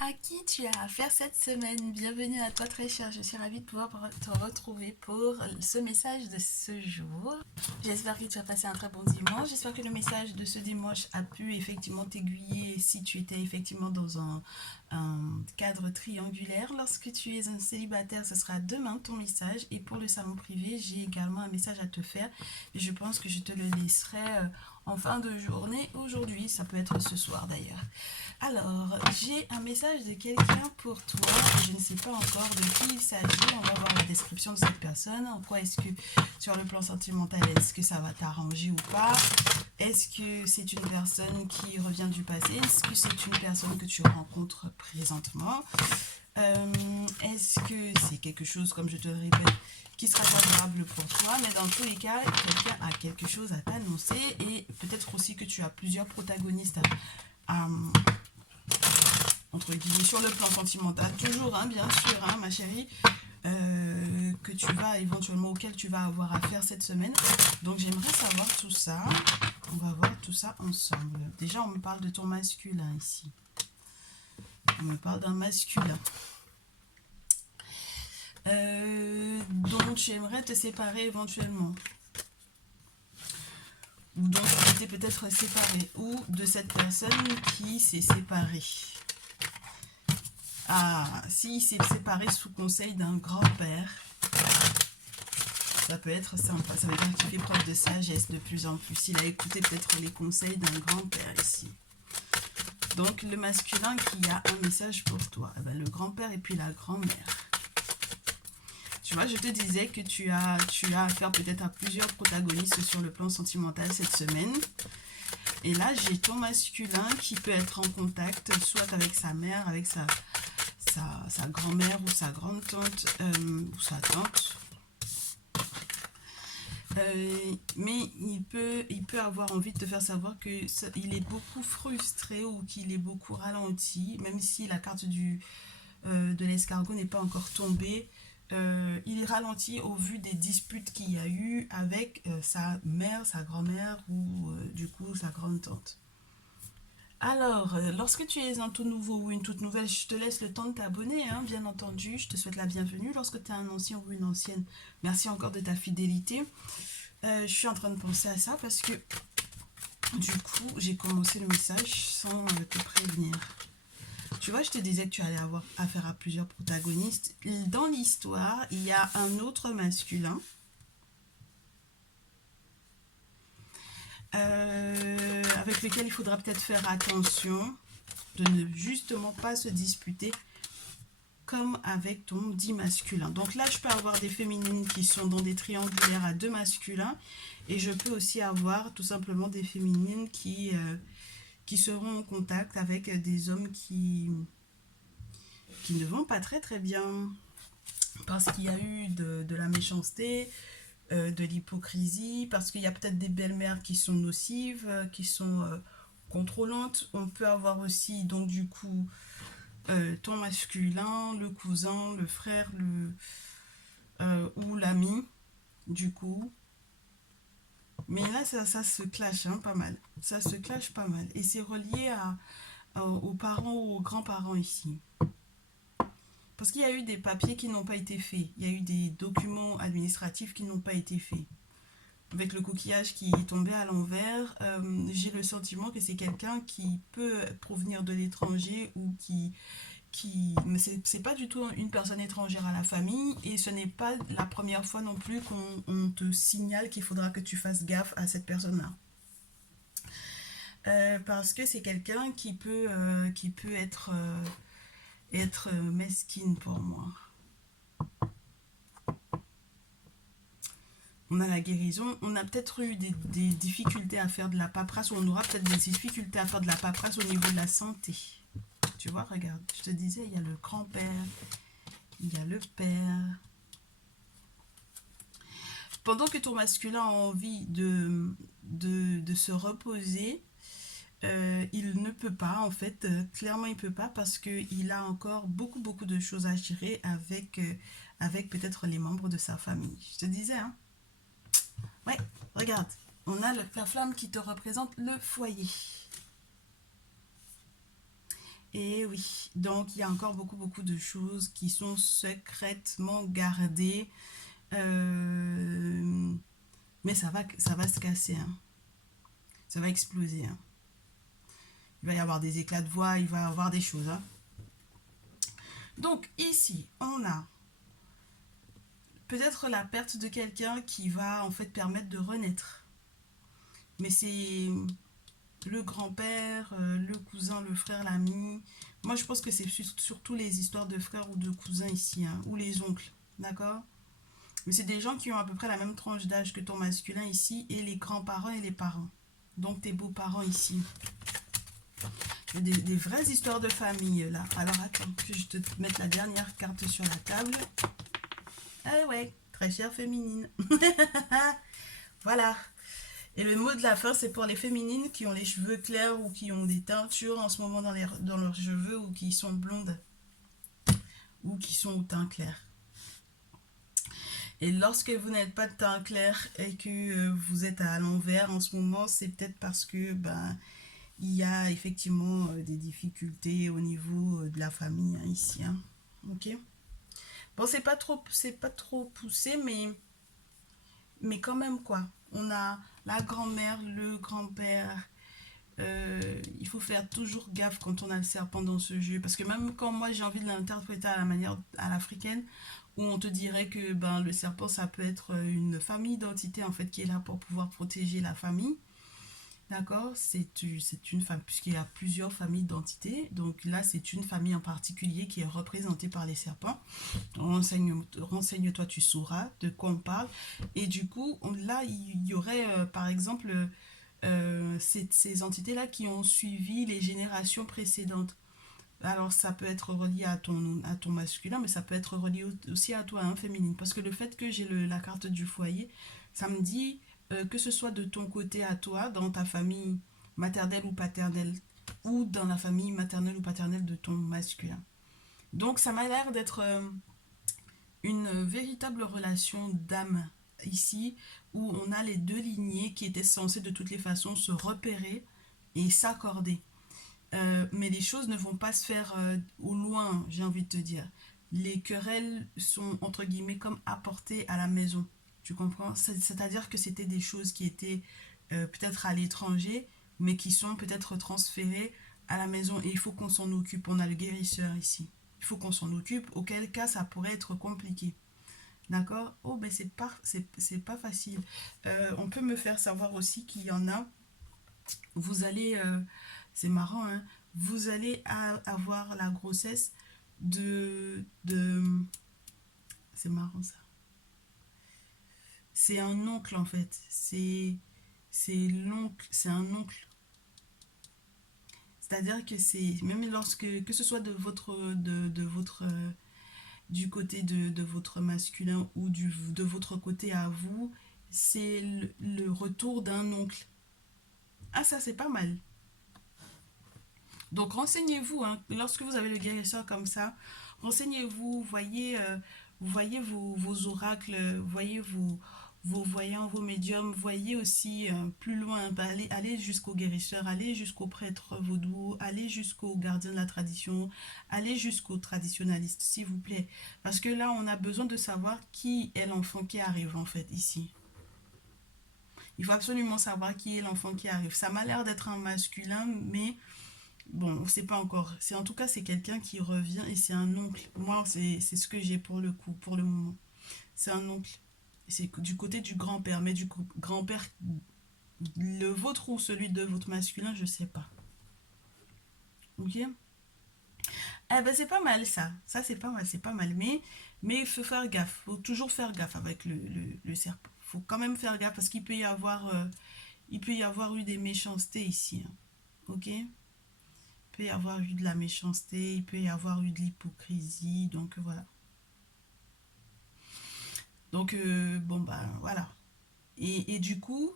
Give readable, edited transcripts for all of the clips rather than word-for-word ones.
À qui tu as affaire cette semaine? Bienvenue à toi très cher, je suis ravie de pouvoir te retrouver pour ce message de ce jour. J'espère que tu as passé un très bon dimanche, j'espère que le message de ce dimanche a pu effectivement t'aiguiller si tu étais effectivement dans un cadre triangulaire. Lorsque tu es un célibataire, ce sera demain ton message, et pour le salon privé, j'ai également un message à te faire, et je pense que je te le laisserai en fin de journée aujourd'hui, ça peut être ce soir d'ailleurs. Alors, j'ai un message de quelqu'un pour toi. Je ne sais pas encore de qui il s'agit. On va voir la description de cette personne. En quoi est-ce que, sur le plan sentimental, est-ce que ça va t'arranger ou pas? Est-ce que c'est une personne qui revient du passé? Est-ce que c'est une personne que tu rencontres présentement? Est-ce que c'est quelque chose, comme je te le répète, qui sera favorable pour toi? Mais dans tous les cas, quelqu'un a quelque chose à t'annoncer, et peut-être aussi que tu as plusieurs protagonistes à entre guillemets sur le plan sentimental, toujours bien sûr ma chérie, que tu vas éventuellement, auquel tu vas avoir affaire cette semaine. Donc j'aimerais savoir tout ça, on va voir tout ça ensemble. Déjà on me parle de ton masculin ici, on me parle d'un masculin dont tu aimerais te séparer éventuellement, ou dont tu étais peut-être séparé, ou de cette personne qui s'est séparée. Ah, s'il s'est séparé sous conseil d'un grand-père, ça peut être sympa. Ça veut dire qu'il fait preuve de sagesse de plus en plus. Il a écouté peut-être les conseils d'un grand-père ici. Donc le masculin qui a un message pour toi, eh ben, le grand-père et puis la grand-mère. Tu vois, je te disais que tu as affaire peut-être à plusieurs protagonistes sur le plan sentimental cette semaine. Et là, j'ai ton masculin qui peut être en contact soit avec sa mère, avec sa grand-mère ou sa grande-tante ou sa tante. Mais il peut avoir envie de te faire savoir qu'il est beaucoup frustré ou qu'il est beaucoup ralenti, même si la carte de l'escargot n'est pas encore tombée. Il est ralenti au vu des disputes qu'il y a eu avec sa mère, sa grand-mère ou du coup sa grande-tante. Alors, lorsque tu es un tout nouveau ou une toute nouvelle, je te laisse le temps de t'abonner, bien entendu. Je te souhaite la bienvenue. Lorsque tu es un ancien ou une ancienne, merci encore de ta fidélité. Je suis en train de penser à ça parce que du coup, j'ai commencé le message sans te prévenir. Tu vois, je te disais que tu allais avoir affaire à plusieurs protagonistes. Dans l'histoire, il y a un autre masculin avec lequel il faudra peut-être faire attention de ne justement pas se disputer comme avec ton dit masculin. Donc là, je peux avoir des féminines qui sont dans des triangulaires à deux masculins, et je peux aussi avoir tout simplement des féminines qui seront en contact avec des hommes qui ne vont pas très très bien, parce qu'il y a eu de la méchanceté, de l'hypocrisie, parce qu'il y a peut-être des belles-mères qui sont nocives, qui sont contrôlantes. On peut avoir aussi donc du coup ton masculin, le cousin, le frère, ou l'ami, du coup. Mais là, ça se clash pas mal. Ça se clash pas mal. Et c'est relié aux parents ou aux grands-parents ici. Parce qu'il y a eu des papiers qui n'ont pas été faits. Il y a eu des documents administratifs qui n'ont pas été faits. Avec le coquillage qui est tombé à l'envers, j'ai le sentiment que c'est quelqu'un qui peut provenir de l'étranger, ou mais c'est pas du tout une personne étrangère à la famille, et ce n'est pas la première fois non plus qu'on te signale qu'il faudra que tu fasses gaffe à cette personne-là. Parce que c'est quelqu'un qui peut être mesquine pour moi. On a la guérison, on a peut-être eu des difficultés à faire de la paperasse, ou on aura peut-être des difficultés à faire de la paperasse au niveau de la santé. Tu vois, regarde, je te disais, il y a le grand-père, il y a le père. Pendant que ton masculin a envie de se reposer, il ne peut pas, en fait, clairement il ne peut pas, parce qu'il a encore beaucoup beaucoup de choses à gérer avec peut-être les membres de sa famille. Je te disais, ouais, regarde, on a la flamme qui te représente le foyer. Et oui, donc il y a encore beaucoup de choses qui sont secrètement gardées. Euh, mais ça va se casser, hein. Ça va exploser, hein. Il va y avoir des éclats de voix, il va y avoir des choses, hein. Donc ici, on a peut-être la perte de quelqu'un qui va en fait permettre de renaître. Mais c'est le grand-père, le cousin, le frère, l'ami. Moi, je pense que c'est surtout les histoires de frères ou de cousins ici, hein, ou les oncles, d'accord? Mais c'est des gens qui ont à peu près la même tranche d'âge que ton masculin ici, et les grands-parents et les parents. Donc tes beaux-parents ici. Des vraies histoires de famille là. Alors attends, que je te mette la dernière carte sur la table. Ah ouais, très chère féminine. Voilà. Et le mot de la fin, c'est pour les féminines qui ont les cheveux clairs ou qui ont des teintures en ce moment dans leurs cheveux ou qui sont blondes ou qui sont au teint clair. Et lorsque vous n'êtes pas de teint clair et que vous êtes à l'envers en ce moment, c'est peut-être parce que il y a effectivement des difficultés au niveau de la famille, hein, ici, hein. Ok. Bon, c'est pas trop poussé, mais quand même quoi. On a la grand-mère, le grand-père. Il faut faire toujours gaffe quand on a le serpent dans ce jeu, parce que même quand moi j'ai envie de l'interpréter à la manière à l'africaine, où on te dirait que le serpent ça peut être une famille d'entités en fait qui est là pour pouvoir protéger la famille. D'accord, c'est une femme, puisqu'il y a plusieurs familles d'entités. Donc là, c'est une famille en particulier qui est représentée par les serpents. Renseigne-toi, tu sauras de quoi on parle. Et du coup, là, il y aurait, par exemple, ces entités-là qui ont suivi les générations précédentes. Alors, ça peut être relié à ton masculin, mais ça peut être relié aussi à toi, hein, féminine. Parce que le fait que j'ai la carte du foyer, ça me dit que ce soit de ton côté à toi, dans ta famille maternelle ou paternelle, ou dans la famille maternelle ou paternelle de ton masculin. Donc, ça m'a l'air d'être une véritable relation d'âme ici, où on a les deux lignées qui étaient censées de toutes les façons se repérer et s'accorder. Mais les choses ne vont pas se faire au loin, j'ai envie de te dire. Les querelles sont, entre guillemets, comme apportées à la maison. Tu comprends? C'est-à-dire que c'était des choses qui étaient peut-être à l'étranger, mais qui sont peut-être transférées à la maison. Et il faut qu'on s'en occupe. On a le guérisseur ici. Il faut qu'on s'en occupe, auquel cas ça pourrait être compliqué. D'accord? Oh, mais c'est pas facile. On peut me faire savoir aussi qu'il y en a. Vous allez, c'est marrant, hein, vous allez avoir la grossesse de... C'est marrant ça. C'est un oncle en fait. C'est l'oncle, c'est un oncle. C'est-à-dire que c'est même lorsque que ce soit de votre du côté de votre masculin ou de votre côté à vous, c'est le retour d'un oncle. Ah ça c'est pas mal. Donc renseignez-vous, hein, lorsque vous avez le guérisseur comme ça, renseignez-vous, voyez vos oracles, voyez vos voyants, vos médiums, voyez aussi plus loin, allez jusqu'au guérisseur, allez jusqu'au prêtre vaudou, allez jusqu'au gardien de la tradition, allez jusqu'au traditionnaliste, s'il vous plaît. Parce que là, on a besoin de savoir qui est l'enfant qui arrive en fait ici. Il faut absolument savoir qui est l'enfant qui arrive. Ça m'a l'air d'être un masculin, mais bon, on ne sait pas encore. C'est en tout cas c'est quelqu'un qui revient et c'est un oncle. Moi, c'est ce que j'ai pour le coup, pour le moment. C'est un oncle. C'est du côté du grand-père, mais du grand-père le vôtre ou celui de votre masculin, je sais pas. Ok. Eh ben c'est pas mal ça. Ça c'est pas mal, c'est pas mal. Mais il faut faire gaffe. Faut toujours faire gaffe avec le serpent. Faut quand même faire gaffe parce qu'il peut y avoir, il peut y avoir eu des méchancetés ici, hein. Ok. Il peut y avoir eu de la méchanceté, il peut y avoir eu de l'hypocrisie, donc voilà. Donc bon bah voilà. Et du coup,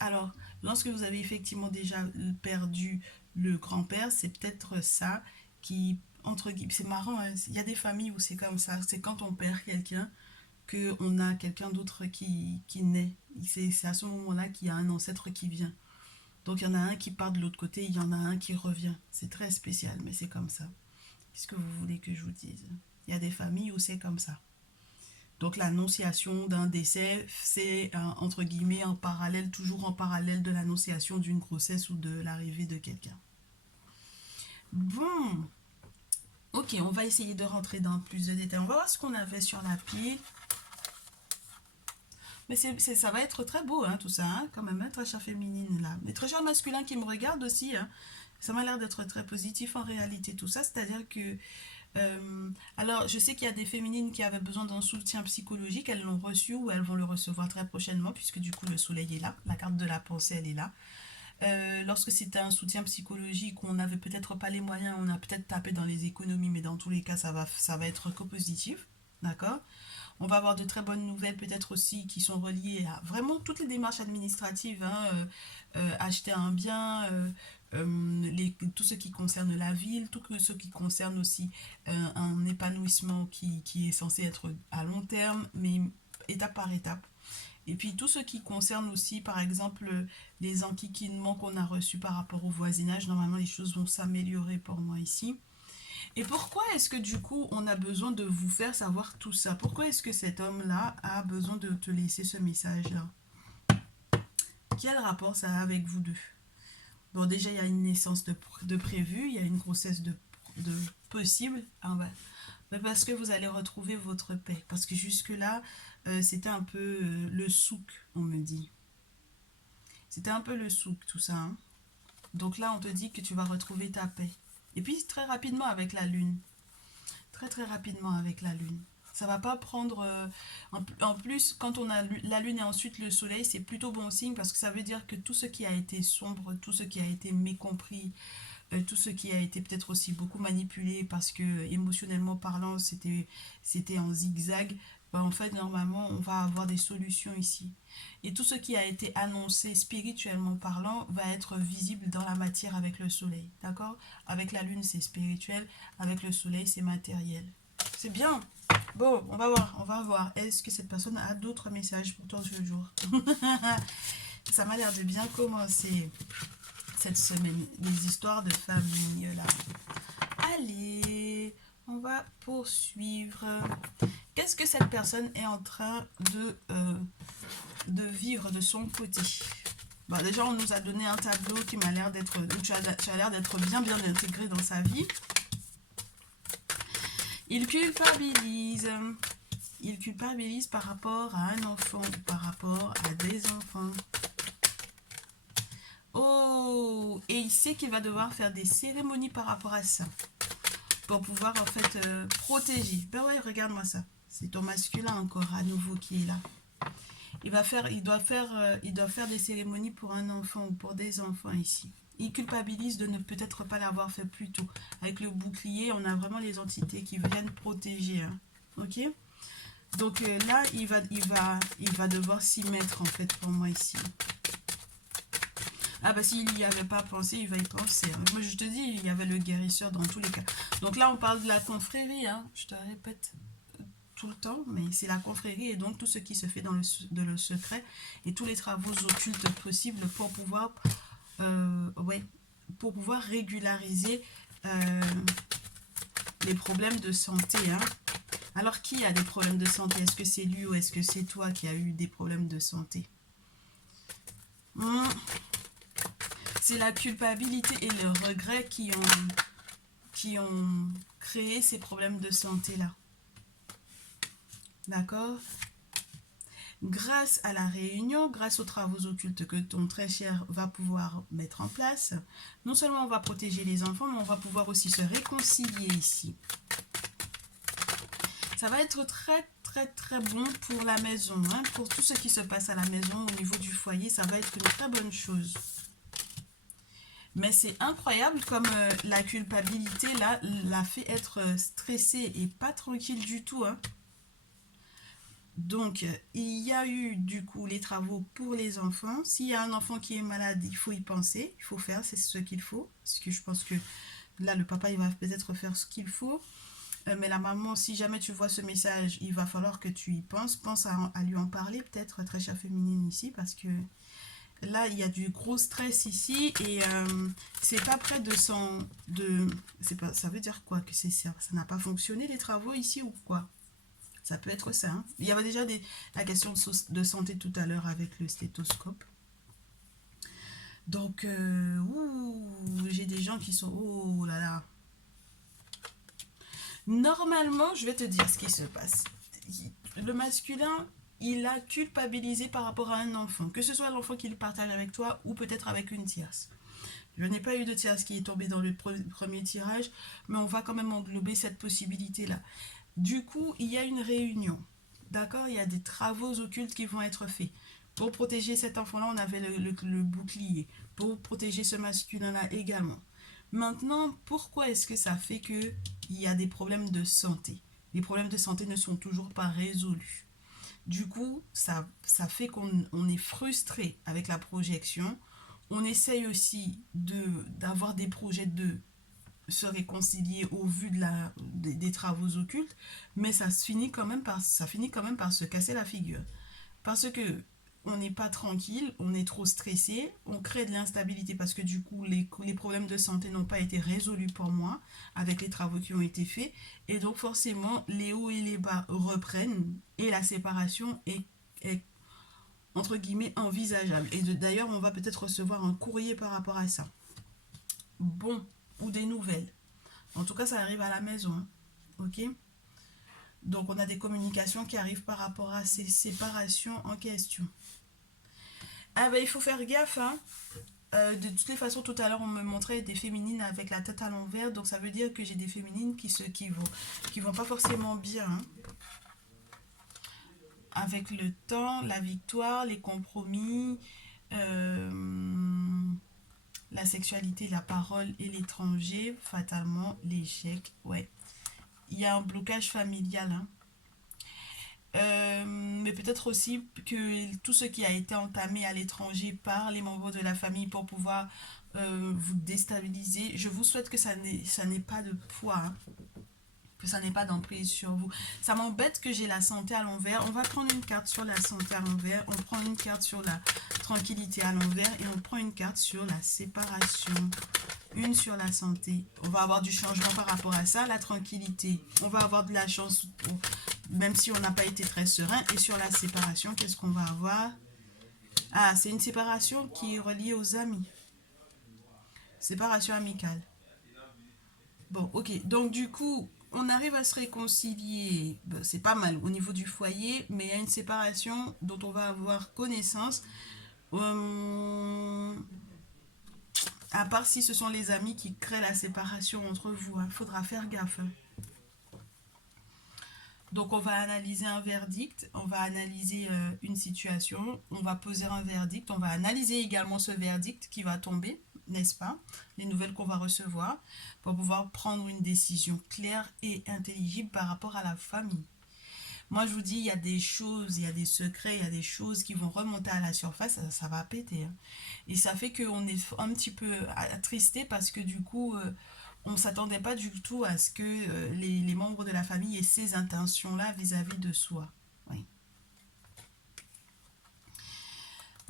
alors lorsque vous avez effectivement déjà perdu le grand-père, c'est peut-être ça qui entre guillemets, c'est marrant, hein, il y a des familles où c'est comme ça, c'est quand on perd quelqu'un que on a quelqu'un d'autre qui naît. C'est à ce moment-là qu'il y a un ancêtre qui vient. Donc il y en a un qui part de l'autre côté, il y en a un qui revient. C'est très spécial, mais c'est comme ça. Qu'est-ce que vous voulez que je vous dise? Il y a des familles où c'est comme ça. Donc l'annonciation d'un décès, c'est entre guillemets en parallèle, toujours en parallèle de l'annonciation d'une grossesse ou de l'arrivée de quelqu'un. Bon, ok, on va essayer de rentrer dans plus de détails. On va voir ce qu'on avait sur la pile. Mais ça va être très beau, hein, tout ça, hein, quand même, hein, très chère féminine, là. Mais très cher masculin qui me regarde aussi, hein, ça m'a l'air d'être très positif en réalité, tout ça. C'est-à-dire que... alors, je sais qu'il y a des féminines qui avaient besoin d'un soutien psychologique, elles l'ont reçu ou elles vont le recevoir très prochainement, puisque du coup, le soleil est là, la carte de la pensée, elle est là. Lorsque c'était un soutien psychologique, on n'avait peut-être pas les moyens, on a peut-être tapé dans les économies, mais dans tous les cas, ça va être que positif, d'accord? On va avoir de très bonnes nouvelles peut-être aussi qui sont reliées à vraiment toutes les démarches administratives, hein, acheter un bien, tout ce qui concerne la ville, tout ce qui concerne aussi un épanouissement qui est censé être à long terme, mais étape par étape. Et puis tout ce qui concerne aussi, par exemple, les enquiquinements qu'on a reçus par rapport au voisinage, normalement les choses vont s'améliorer pour moi ici. Et pourquoi est-ce que du coup on a besoin de vous faire savoir tout ça? Pourquoi est-ce que cet homme-là a besoin de te laisser ce message-là? Quel rapport ça a avec vous deux? Bon, déjà il y a une naissance de prévu, il y a une grossesse de possible. Ah ouais. Mais parce que vous allez retrouver votre paix. Parce que jusque-là, c'était un peu le souk, on me dit. C'était un peu le souk, tout ça. Hein. Donc là, on te dit que tu vas retrouver ta paix. Et puis très rapidement avec la lune. Très très rapidement avec la lune. Ça va pas prendre... en plus, quand on a la lune et ensuite le soleil, c'est plutôt bon signe parce que ça veut dire que tout ce qui a été sombre, tout ce qui a été mécompris, tout ce qui a été peut-être aussi beaucoup manipulé parce que émotionnellement parlant, c'était en zigzag. Ben, en fait, normalement, on va avoir des solutions ici. Et tout ce qui a été annoncé spirituellement parlant va être visible dans la matière avec le soleil. D'accord? Avec la lune, c'est spirituel. Avec le soleil, c'est matériel. C'est bien. Bon, on va voir, on va voir. Est-ce que cette personne a d'autres messages pour toi ce jour? Ça m'a l'air de bien commencer cette semaine, les histoires de famille là. Allez, on va poursuivre. Qu'est-ce que cette personne est en train de vivre de son côté? Bon, déjà, on nous a donné un tableau qui m'a l'air d'être... Tu as l'air d'être bien intégré dans sa vie. Il culpabilise. Il culpabilise par rapport à un enfant ou par rapport à des enfants. Oh, et il sait qu'il va devoir faire des cérémonies par rapport à ça. Pour pouvoir en fait protéger. Ben ouais, regarde-moi ça. C'est ton masculin encore à nouveau qui est là. Il doit faire des cérémonies pour un enfant ou pour des enfants ici. Il culpabilise de ne peut-être pas l'avoir fait plus tôt. Avec le bouclier, on a vraiment les entités qui viennent protéger. Hein. Ok? Donc là, il va devoir s'y mettre en fait pour moi ici. Ah bah s'il n'y avait pas pensé, il va y penser. Hein. Moi je te dis, il y avait le guérisseur dans tous les cas. Donc là on parle de la confrérie, hein. Je te répète tout le temps, mais c'est la confrérie et donc tout ce qui se fait dans le secret et tous les travaux occultes possibles pour pouvoir, pour pouvoir régulariser les problèmes de santé. Hein. Alors qui a des problèmes de santé? Est-ce que c'est lui ou est-ce que c'est toi qui as eu des problèmes de santé? C'est la culpabilité et le regret qui ont créé ces problèmes de santé-là. D'accord? Grâce à la réunion, grâce aux travaux occultes que ton très cher va pouvoir mettre en place, non seulement on va protéger les enfants, mais on va pouvoir aussi se réconcilier ici. Ça va être très très très bon pour la maison, hein, pour tout ce qui se passe à la maison, au niveau du foyer, ça va être une très bonne chose. Mais c'est incroyable comme la culpabilité, là, l'a fait être stressé et pas tranquille du tout. Hein. Donc, il y a eu, du coup, les travaux pour les enfants. S'il y a un enfant qui est malade, il faut y penser. Il faut faire, c'est ce qu'il faut. Parce que je pense que là, le papa, il va peut-être faire ce qu'il faut. Mais la maman, si jamais tu vois ce message, il va falloir que tu y penses. Pense à lui en parler, peut-être, très chère féminine ici, parce que Là, il y a du gros stress ici et c'est pas prêt de s'en... c'est pas, ça veut dire quoi que c'est ça? Ça n'a pas fonctionné les travaux ici ou quoi? Ça peut être ça. Hein. Il y avait déjà la question de santé tout à l'heure avec le stéthoscope. Donc, j'ai des gens qui sont... Oh là là. Normalement, je vais te dire ce qui se passe. Le masculin, il a culpabilisé par rapport à un enfant. Que ce soit l'enfant qu'il partage avec toi ou peut-être avec une tierce. Je n'ai pas eu de tierce qui est tombée dans le premier tirage, mais on va quand même englober cette possibilité-là. Du coup, il y a une réunion. D'accord? Il y a des travaux occultes qui vont être faits. Pour protéger cet enfant-là, on avait le bouclier. Pour protéger ce masculin-là également. Maintenant, pourquoi est-ce que ça fait qu'il y a des problèmes de santé? Les problèmes de santé ne sont toujours pas résolus. Du coup, ça fait qu'on est frustré avec la projection. On essaye aussi d'avoir des projets de se réconcilier au vu des travaux occultes, mais ça finit quand même par se casser la figure. Parce que on n'est pas tranquille, on est trop stressé, on crée de l'instabilité parce que du coup les problèmes de santé n'ont pas été résolus pour moi avec les travaux qui ont été faits et donc forcément les hauts et les bas reprennent et la séparation est entre guillemets envisageable. Et d'ailleurs on va peut-être recevoir un courrier par rapport à ça. Bon, ou des nouvelles. En tout cas ça arrive à la maison, hein. Ok? Donc on a des communications qui arrivent par rapport à ces séparations en question. Ah ben il faut faire gaffe, hein. De toutes les façons, tout à l'heure on me montrait des féminines avec la tête à l'envers, donc ça veut dire que j'ai des féminines qui vont pas forcément bien, hein. Avec le temps, la victoire, les compromis, la sexualité, la parole et l'étranger, fatalement l'échec, ouais. Il y a un blocage familial, hein. Mais peut-être aussi que tout ce qui a été entamé à l'étranger par les membres de la famille pour pouvoir vous déstabiliser, je vous souhaite que ça n'ait pas de poids, hein, que ça n'ait pas d'emprise sur vous. Ça m'embête que j'ai la santé à l'envers. On va prendre une carte sur la santé à l'envers, on prend une carte sur la tranquillité à l'envers et on prend une carte sur la séparation. Une sur la santé. On va avoir du changement par rapport à ça. La tranquillité, on va avoir de la chance, même si on n'a pas été très serein. Et sur la séparation, qu'est-ce qu'on va avoir? Ah, c'est une séparation qui est reliée aux amis. Séparation amicale. Bon, ok. Donc, du coup, on arrive à se réconcilier. Ben, c'est pas mal au niveau du foyer, mais il y a une séparation dont on va avoir connaissance. À part si ce sont les amis qui créent la séparation entre vous, il faudra faire gaffe. Donc on va analyser un verdict, on va analyser une situation, on va poser un verdict, on va analyser également ce verdict qui va tomber, n'est-ce pas? Les nouvelles qu'on va recevoir pour pouvoir prendre une décision claire et intelligible par rapport à la famille. Moi, je vous dis, il y a des choses, il y a des secrets, il y a des choses qui vont remonter à la surface, ça va péter, hein. Et ça fait qu'on est un petit peu attristé parce que du coup, on ne s'attendait pas du tout à ce que les membres de la famille aient ces intentions-là vis-à-vis de soi. Oui.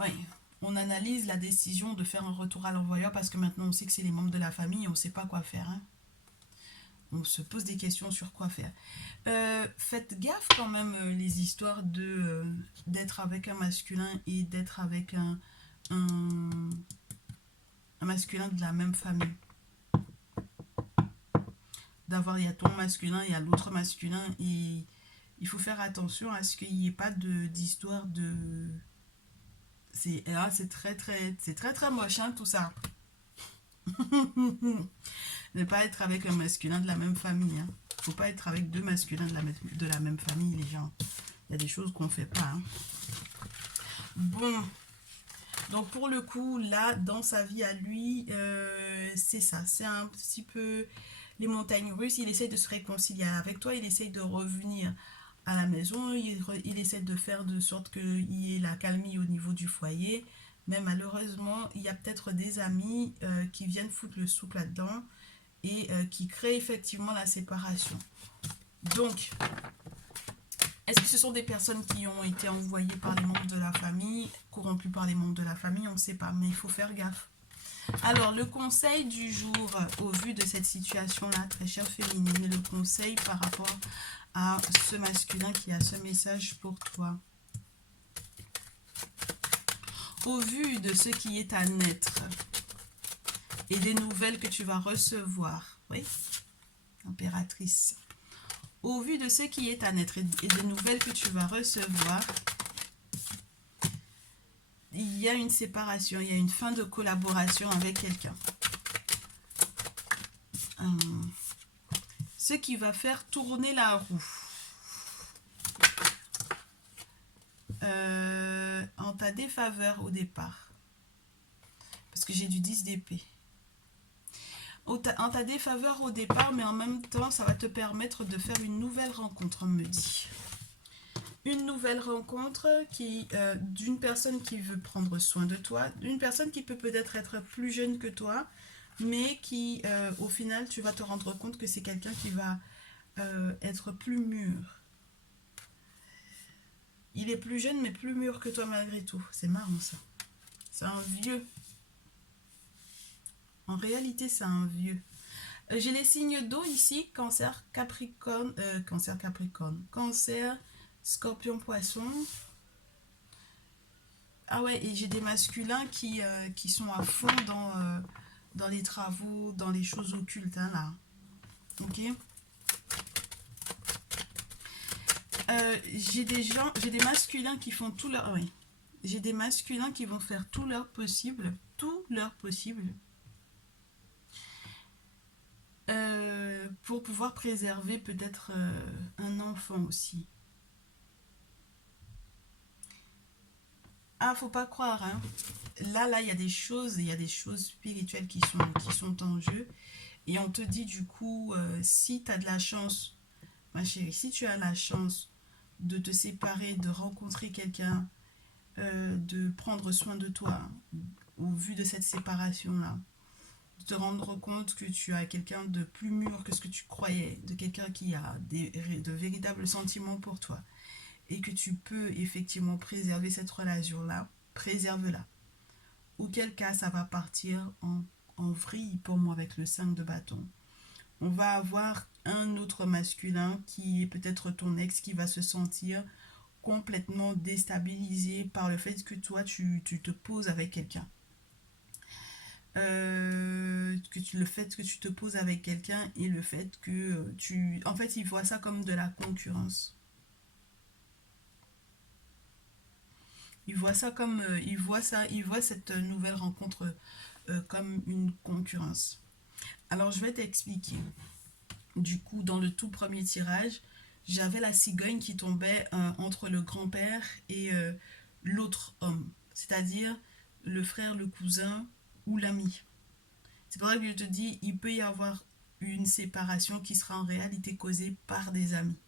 Oui. On analyse la décision de faire un retour à l'envoyeur parce que maintenant on sait que c'est les membres de la famille et on ne sait pas quoi faire, hein. On se pose des questions sur quoi faire. Faites gaffe quand même les histoires d'être avec un masculin et d'être avec un masculin de la même famille. Il y a ton masculin, il y a l'autre masculin et il faut faire attention à ce qu'il n'y ait pas d'histoire de... C'est très moche, hein, tout ça. Ne pas être avec un masculin de la même famille, hein. Faut pas être avec deux masculins de la même famille, les gens. Il y a des choses qu'on fait pas, hein. Bon, donc pour le coup, là, dans sa vie à lui, c'est ça. C'est un petit peu les montagnes russes. Il essaye de se réconcilier avec toi, il essaye de revenir à la maison, il essaie de faire de sorte qu'il y ait la calmie au niveau du foyer. Mais malheureusement, il y a peut-être des amis qui viennent foutre le souk là-dedans et qui créent effectivement la séparation. Donc, Est-ce que ce sont des personnes qui ont été envoyées par les membres de la famille, corrompues par les membres de la famille? On ne sait pas, mais il faut faire gaffe. Alors, le conseil du jour, au vu de cette situation-là, très chère féminine, le conseil par rapport à ce masculin qui a ce message pour toi. Au vu de ce qui est à naître et des nouvelles que tu vas recevoir, oui, impératrice, au vu de ce qui est à naître et des nouvelles que tu vas recevoir, il y a une séparation, il y a une fin de collaboration avec quelqu'un. Ce qui va faire tourner la roue. En ta défaveur au départ. Parce que j'ai du 10 d'épée. En ta défaveur au départ, mais en même temps, ça va te permettre de faire une nouvelle rencontre, on me dit. Une nouvelle rencontre d'une personne qui veut prendre soin de toi, d'une personne qui peut peut-être être plus jeune que toi, mais qui, au final, tu vas te rendre compte que c'est quelqu'un qui va être plus mûr. Il est plus jeune, mais plus mûr que toi malgré tout. C'est marrant, ça. C'est un vieux. En réalité, c'est un vieux. J'ai les signes d'eau ici, cancer, capricorne, cancer, scorpion, poisson. Ah ouais, et j'ai des masculins qui sont à fond dans les travaux, dans les choses occultes, hein, là. Ok. J'ai des masculins qui font tout leur... Oui. J'ai des masculins qui vont faire tout leur possible, pour pouvoir préserver peut-être un enfant aussi. Ah, faut pas croire, hein. Là, il y a des choses spirituelles qui sont en jeu. Et on te dit du coup, si tu as de la chance, ma chérie, si tu as la chance de te séparer, de rencontrer quelqu'un, de prendre soin de toi, au vu de cette séparation-là, de te rendre compte que tu as quelqu'un de plus mûr que ce que tu croyais, de quelqu'un qui a de véritables sentiments pour toi, et que tu peux effectivement préserver cette relation-là, préserve-la. Auquel cas, ça va partir en vrille pour moi avec le 5 de bâton. On va avoir un autre masculin qui est peut-être ton ex qui va se sentir complètement déstabilisé par le fait que toi, tu te poses avec quelqu'un. Le fait que tu te poses avec quelqu'un et le fait que tu... En fait, il voit ça comme de la concurrence. Il voit ça comme... il voit cette nouvelle rencontre comme une concurrence. Alors, je vais t'expliquer. Du coup, dans le tout premier tirage, j'avais la cigogne qui tombait entre le grand-père et l'autre homme. C'est-à-dire le frère, le cousin ou l'ami. C'est pour ça que je te dis, il peut y avoir une séparation qui sera en réalité causée par des amis.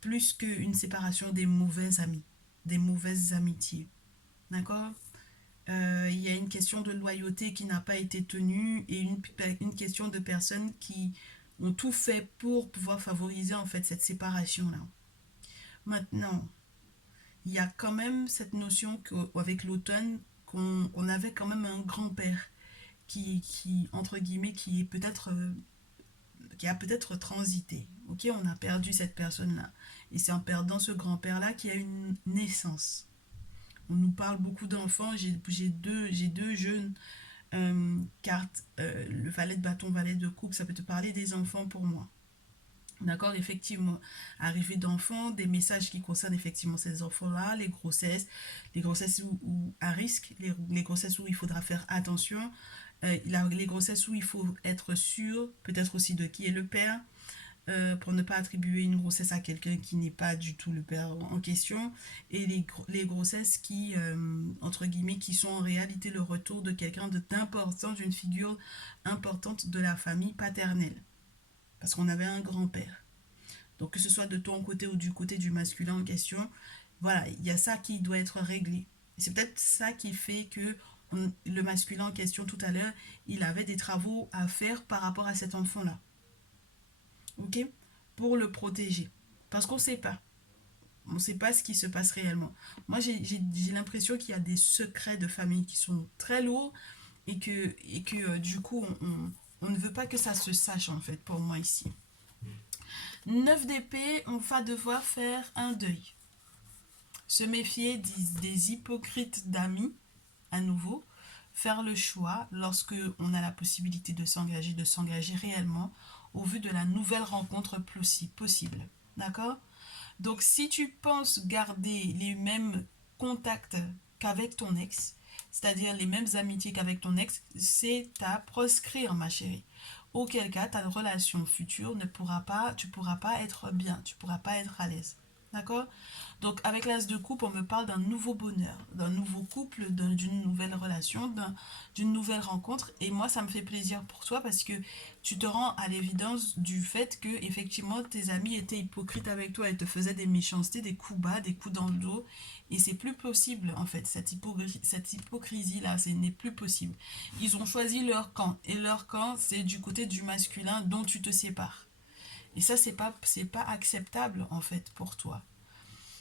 Plus qu'une séparation des mauvais amis, des mauvaises amitiés. D'accord ? Il y a une question de loyauté qui n'a pas été tenue et une question de personnes qui ont tout fait pour pouvoir favoriser en fait cette séparation-là. Maintenant, il y a quand même cette notion qu'avec l'automne, qu'on avait quand même un grand-père qui entre guillemets, qui a peut-être transité. Ok, on a perdu cette personne-là. Et c'est en perdant ce grand-père-là qu'il y a une naissance. On nous parle beaucoup d'enfants. J'ai deux jeunes cartes. Le valet de bâton, valet de coupe, ça peut te parler des enfants pour moi. D'accord, effectivement, arrivée d'enfants, des messages qui concernent effectivement ces enfants-là, les grossesses où à risque, les grossesses où il faudra faire attention, les grossesses où il faut être sûr, peut-être aussi de qui est le père, pour ne pas attribuer une grossesse à quelqu'un qui n'est pas du tout le père en question, et les grossesses qui, entre guillemets, qui sont en réalité le retour de quelqu'un d'important, d'une figure importante de la famille paternelle. Parce qu'on avait un grand-père. Donc que ce soit de ton côté ou du côté du masculin en question, voilà, il y a ça qui doit être réglé. C'est peut-être ça qui fait que le masculin en question tout à l'heure, il avait des travaux à faire par rapport à cet enfant-là. Ok ? Pour le protéger. Parce qu'on ne sait pas. On ne sait pas ce qui se passe réellement. Moi, j'ai l'impression qu'il y a des secrets de famille qui sont très lourds et que du coup, on ne veut pas que ça se sache, en fait, pour moi ici. 9 d'épée, on va devoir faire un deuil. Se méfier des hypocrites d'amis, à nouveau. Faire le choix, lorsque on a la possibilité de s'engager réellement, au vu de la nouvelle rencontre possible. D'accord? Donc, si tu penses garder les mêmes contacts qu'avec ton ex, c'est-à-dire les mêmes amitiés qu'avec ton ex, c'est à proscrire, ma chérie. Auquel cas, ta relation future tu pourras pas être bien, tu pourras pas être à l'aise. D'accord? Donc, avec l'as de coupe, on me parle d'un nouveau bonheur, d'un nouveau couple, d'une nouvelle relation, d'une nouvelle rencontre. Et moi, ça me fait plaisir pour toi parce que tu te rends à l'évidence du fait que, effectivement, tes amis étaient hypocrites avec toi. Ils te faisaient des méchancetés, des coups bas, des coups dans le dos. Et c'est plus possible, en fait. Cette hypocrisie-là, ce n'est plus possible. Ils ont choisi leur camp. Et leur camp, c'est du côté du masculin dont tu te sépares. Et ça, c'est pas acceptable, en fait, pour toi.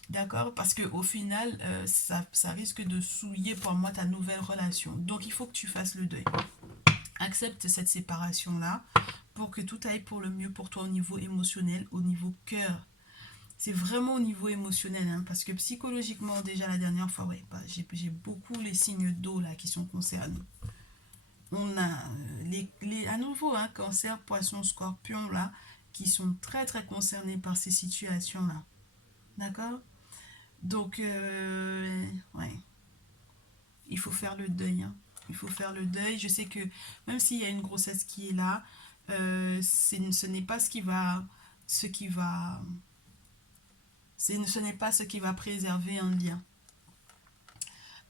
D'accord? Parce qu'au final, ça risque de souiller pour moi ta nouvelle relation. Donc, il faut que tu fasses le deuil. Accepte cette séparation-là pour que tout aille pour le mieux pour toi au niveau émotionnel, au niveau cœur. C'est vraiment au niveau émotionnel, hein, parce que psychologiquement, déjà la dernière fois, ouais, bah, j'ai beaucoup les signes d'eau là qui sont concernés. On a à nouveau, hein, cancer, poisson, scorpion, là, qui sont très très concernés par ces situations-là. D'accord? Donc, ouais, il faut faire le deuil, hein. Il faut faire le deuil. Je sais que même s'il y a une grossesse qui est là, ce n'est pas ce n'est pas ce qui va préserver un lien.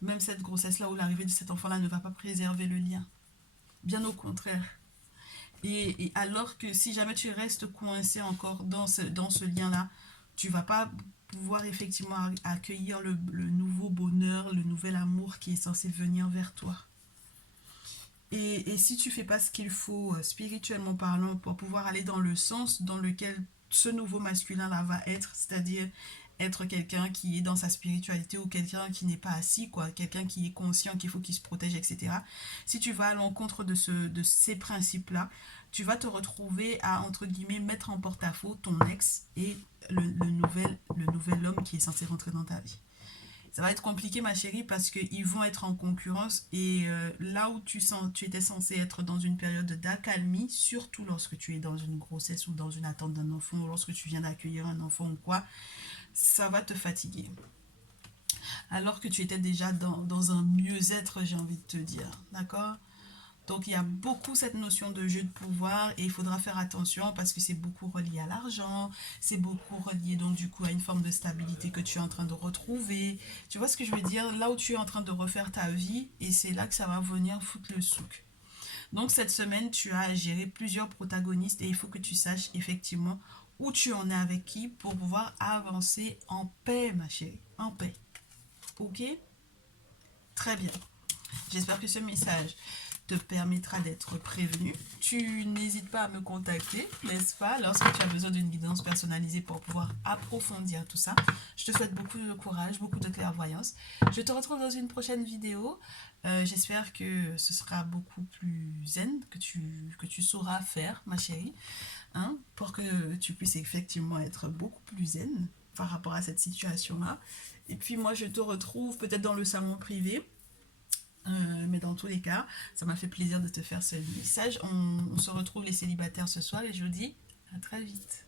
Même cette grossesse-là ou l'arrivée de cet enfant-là ne va pas préserver le lien. Bien au contraire. Et alors que si jamais tu restes coincé encore dans ce lien-là, tu vas pas pouvoir effectivement accueillir le nouveau bonheur, le nouvel amour qui est censé venir vers toi. Et si tu fais pas ce qu'il faut spirituellement parlant pour pouvoir aller dans le sens dans lequel ce nouveau masculin-là va être, c'est-à-dire être quelqu'un qui est dans sa spiritualité ou quelqu'un qui n'est pas assis, quoi, quelqu'un qui est conscient qu'il faut qu'il se protège, etc. Si tu vas à l'encontre de ces principes-là, tu vas te retrouver à, entre guillemets, mettre en porte-à-faux ton ex et le nouvel homme qui est censé rentrer dans ta vie. Ça va être compliqué, ma chérie, parce qu'ils vont être en concurrence et là où tu étais censé être dans une période d'accalmie, surtout lorsque tu es dans une grossesse ou dans une attente d'un enfant ou lorsque tu viens d'accueillir un enfant ou quoi, ça va te fatiguer. Alors que tu étais déjà dans un mieux-être, j'ai envie de te dire. D'accord? Donc il y a beaucoup cette notion de jeu de pouvoir et il faudra faire attention parce que c'est beaucoup relié à l'argent, c'est beaucoup relié donc du coup à une forme de stabilité que tu es en train de retrouver. Tu vois ce que je veux dire? Là où tu es en train de refaire ta vie et c'est là que ça va venir foutre le souk. Donc cette semaine, tu as à gérer plusieurs protagonistes et il faut que tu saches effectivement où tu en es avec qui pour pouvoir avancer en paix, ma chérie, en paix. Ok? Très bien. J'espère que ce message te permettra d'être prévenu. Tu n'hésites pas à me contacter, n'est-ce pas, lorsque tu as besoin d'une guidance personnalisée pour pouvoir approfondir tout ça. Je te souhaite beaucoup de courage, beaucoup de clairvoyance. Je te retrouve dans une prochaine vidéo. J'espère que ce sera beaucoup plus zen, que tu sauras faire, ma chérie, hein, pour que tu puisses effectivement être beaucoup plus zen par rapport à cette situation-là. Et puis moi, je te retrouve peut-être dans le salon privé. Mais dans tous les cas, ça m'a fait plaisir de te faire ce message. On se retrouve les célibataires ce soir et je vous dis à très vite.